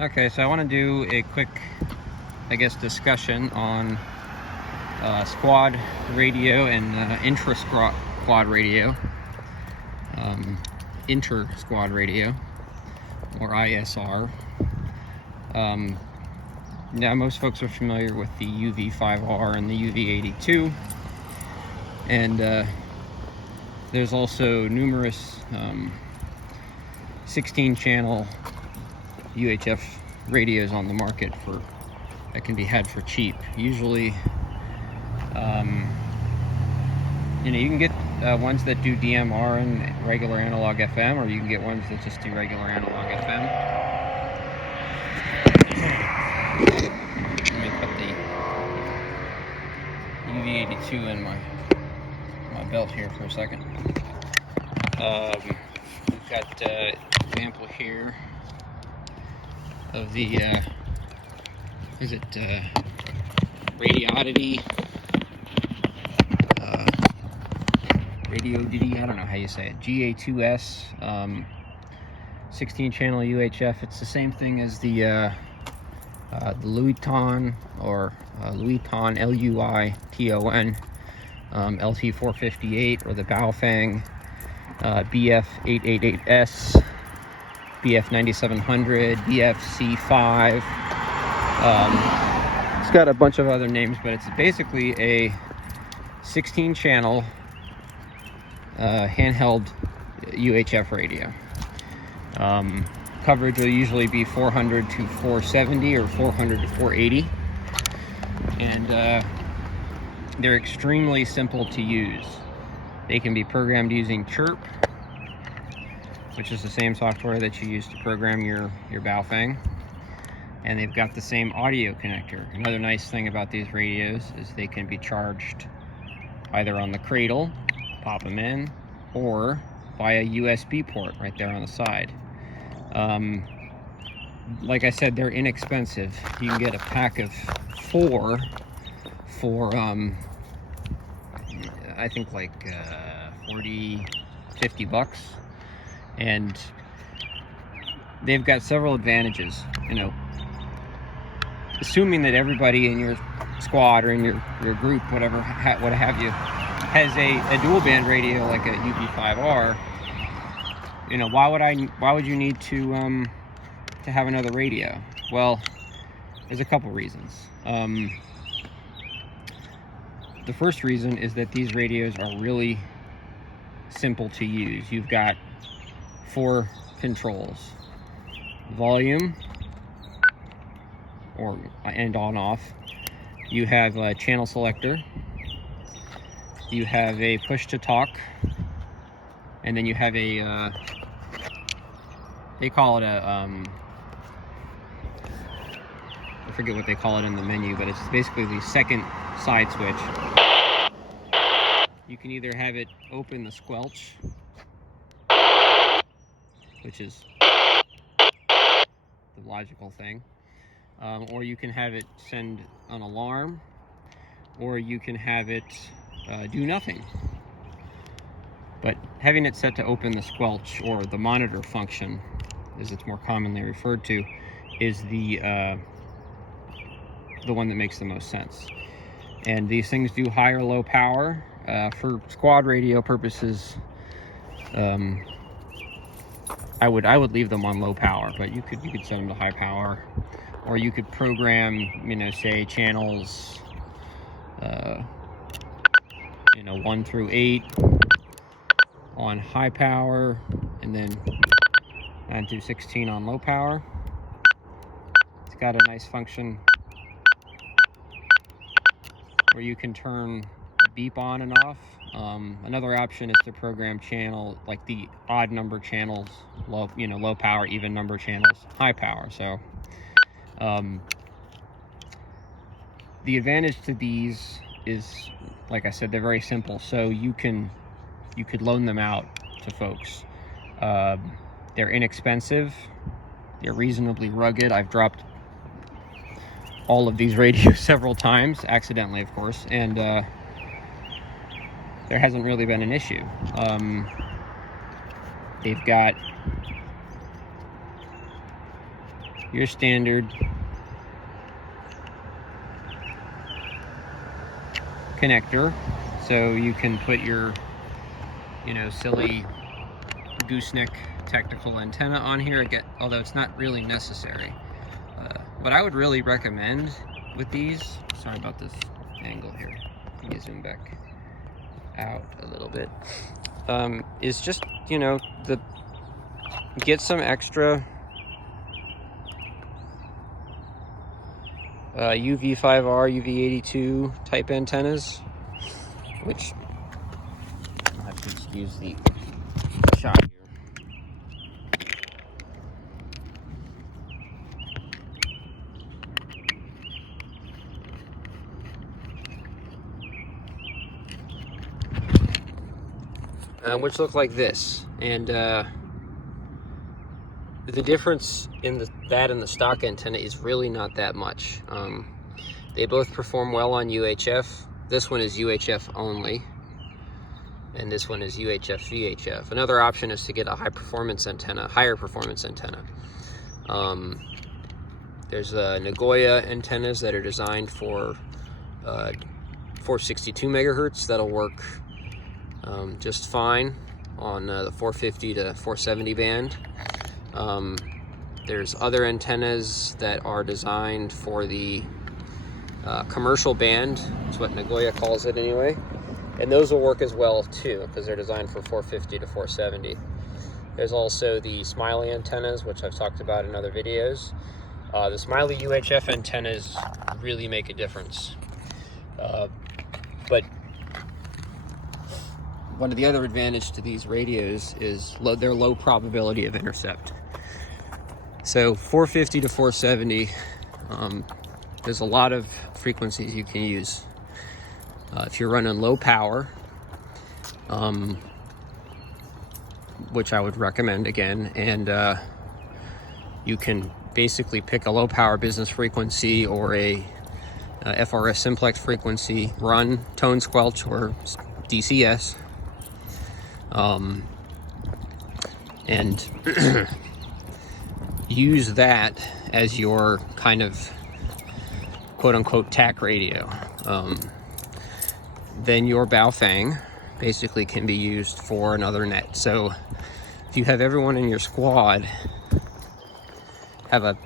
Okay, so I want to do a quick, I guess, discussion on squad radio and intra-squad radio, inter-squad radio, or ISR. Now, most folks are familiar with the UV5R and the UV82, and there's also numerous 16-channel UHF radios on the market that can be had for cheap. Usually, you can get ones that do DMR and regular analog FM, or you can get ones that just do regular analog FM. Let me put the UV82 in my belt here for a second. We've got example here of the Radioditty, I don't know how you say it, GA-2S, 16-channel UHF. It's the same thing as the Luiton, or Luiton, Luiton, LT458, or the Baofeng BF888S, BF9700, BFC5. It's got a bunch of other names, but it's basically a 16-channel handheld UHF radio. Coverage will usually be 400 to 470 or 400 to 480, and they're extremely simple to use. They can be programmed using Chirp, which is the same software that you use to program your Baofeng, and they've got the same audio connector. Another nice thing about these radios is they can be charged either on the cradle, pop them in, or via USB port right there on the side. Like I said, they're inexpensive. You can get a pack of 4 for I think like 40-50 bucks, and they've got several advantages. Assuming that everybody in your squad or in your group, whatever, what have you, has a dual band radio like a UV5R, why would you need to have another radio? Well, there's a couple reasons. The first reason is that these radios are really simple to use. You've got 4 controls: volume, and on/off. You have a channel selector. You have a push to talk, and then you have a they call it a I forget what they call it in the menu, but it's basically the second side switch. You can either have it open the squelch, which is the logical thing, or you can have it send an alarm, or you can have it do nothing. But having it set to open the squelch, or the monitor function, as it's more commonly referred to, is the one that makes the most sense. And these things do high or low power. For squad radio purposes, I would leave them on low power, but you could set them to high power, or you could program, say channels 1 through 8 on high power, and then 9 through 16 on low power. It's got a nice function where you can turn a beep on and off. Another option is to program channel, like the odd number channels, low power, even number channels, high power. So the advantage to these is, like I said, they're very simple. So you could loan them out to folks. They're inexpensive. They're reasonably rugged. I've dropped all of these radios several times, accidentally, of course, and there hasn't really been an issue. They've got your standard connector, so you can put your, you know, silly gooseneck technical antenna on here, although it's not really necessary. But I would really recommend with these, sorry about this angle here, let me zoom back out a little bit, is just, you know, get some extra UV5R, UV82 type antennas, which I'll have to excuse the shot here. Which look like this, and the difference in that and the stock antenna is really not that much. They both perform well on UHF. This one is UHF only, and this one is UHF VHF. Another option is to get a higher performance antenna. There's Nagoya antennas that are designed for 462 megahertz. That'll work just fine on the 450 to 470 band. There's other antennas that are designed for the commercial band. That's what Nagoya calls it anyway. And those will work as well too, because they're designed for 450 to 470. There's also the Smiley antennas, which I've talked about in other videos. The Smiley UHF antennas really make a difference. But one of the other advantages to these radios is their low probability of intercept. So 450 to 470, there's a lot of frequencies you can use. If you're running low power, which I would recommend again, and you can basically pick a low power business frequency or a FRS simplex frequency, run tone squelch or DCS, and use that as your kind of quote-unquote TAC radio. Then your Baofeng basically can be used for another net. So if you have everyone in your squad have a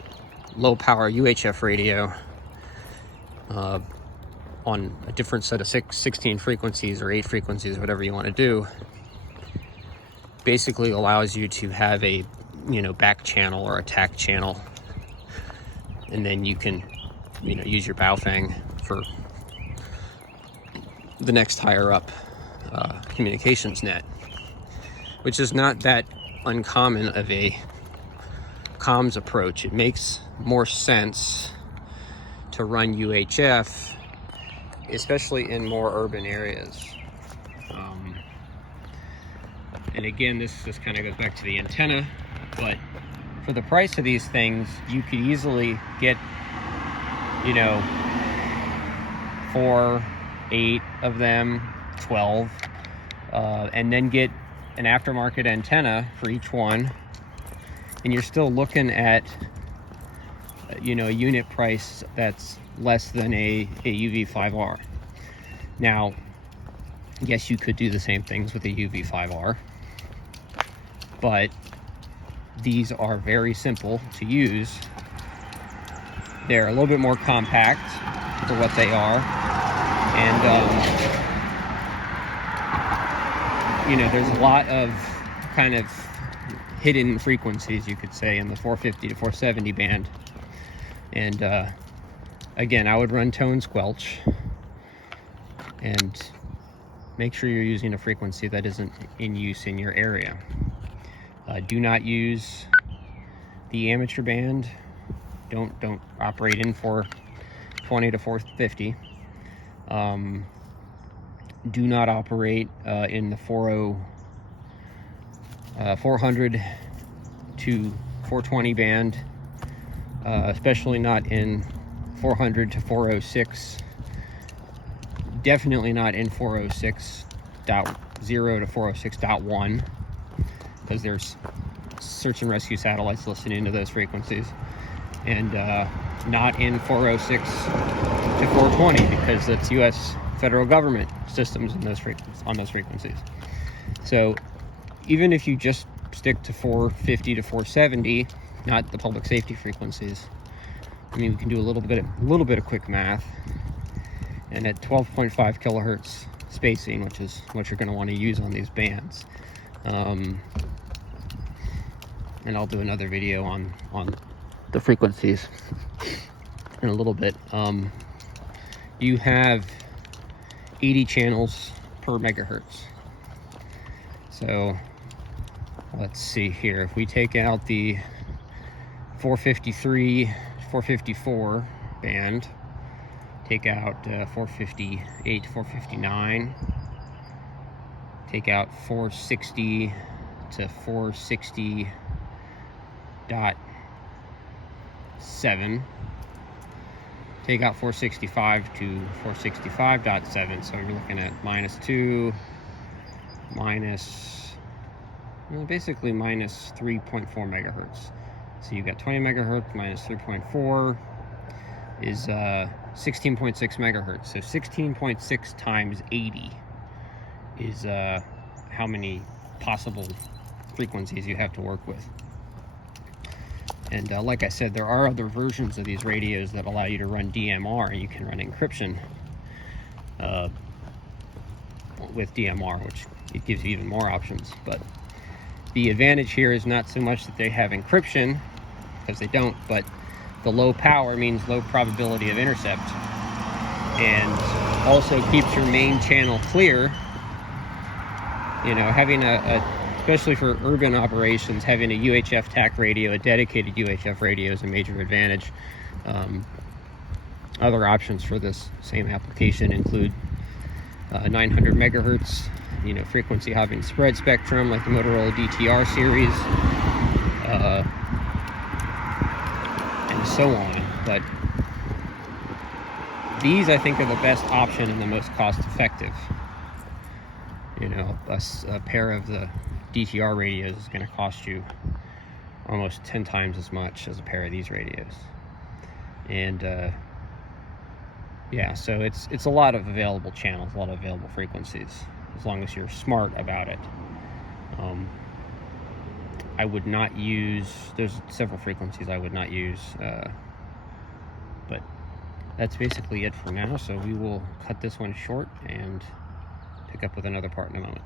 low power UHF radio on a different set of 16 frequencies or 8 frequencies, whatever you want to do, basically allows you to have a, you know, back channel or a TAC channel, and then you can, you know, use your Baofeng for the next higher up communications net, which is not that uncommon of a comms approach. It makes more sense to run UHF, especially in more urban areas. And again, this kind of goes back to the antenna, but for the price of these things, you could easily get, you know, 4, 8 of them, 12, and then get an aftermarket antenna for each one, and you're still looking at, you know, a unit price that's less than a UV5R. Now, yes, you could do the same things with a UV5R, but these are very simple to use. They're a little bit more compact for what they are, and you know, there's a lot of kind of hidden frequencies, you could say, in the 450 to 470 band. And again, I would run tone squelch and make sure you're using a frequency that isn't in use in your area. Do not use the amateur band. Don't operate in 420 to 450. Do not operate in the 400 to 420 band, especially not in 400 to 406. Definitely not in 406.0 to 406.1, because there's search and rescue satellites listening to those frequencies. and not in 406 to 420, because that's U.S. federal government systems on those frequencies. So even if you just stick to 450 to 470, not the public safety frequencies, I mean, we can do a little bit of quick math, and at 12.5 kilohertz spacing, which is what you're going to want to use on these bands, and I'll do another video on the frequencies in a little bit. You have 80 channels per megahertz. So let's see here. If we take out the 453, 454 band, take out 458, 459, take out 460 to 460.7, take out 465 to 465.7, so you're looking at -2, basically minus 3.4 megahertz. So you've got 20 megahertz minus 3.4 is 16.6 megahertz. So 16.6 times 80 is how many possible frequencies you have to work with. And like I said, there are other versions of these radios that allow you to run DMR, and you can run encryption with DMR, which it gives you even more options. But the advantage here is not so much that they have encryption, because they don't, but the low power means low probability of intercept, and also keeps your main channel clear. You know, having especially for urban operations, having a UHF TAC radio, a dedicated UHF radio, is a major advantage. Other options for this same application include 900 megahertz, frequency hopping spread spectrum, like the Motorola DTR series, and so on. But these, I think, are the best option and the most cost effective. A pair of the DTR radios is going to cost you almost 10 times as much as a pair of these radios. And yeah, so it's a lot of available channels, a lot of available frequencies, as long as you're smart about it. I would not use, there's several frequencies I would not use, but that's basically it for now. So we will cut this one short and pick up with another part in a moment.